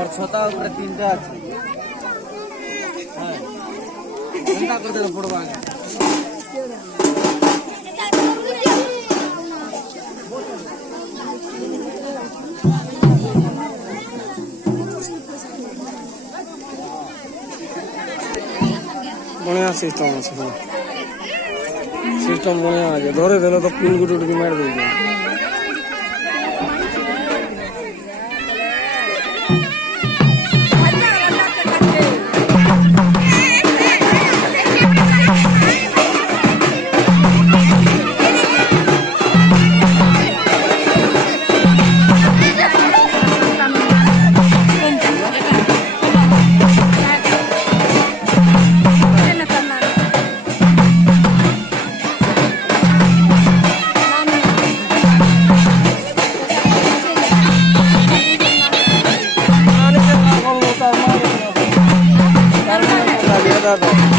और छोटा ऊपर 3টা আছে হ্যাঁ চিন্তা করতে পড়বা মনে আছে সিস্টেম মনে আছে ধরে দিলে তো পিন গুটি গুটি মার দেবে দাদা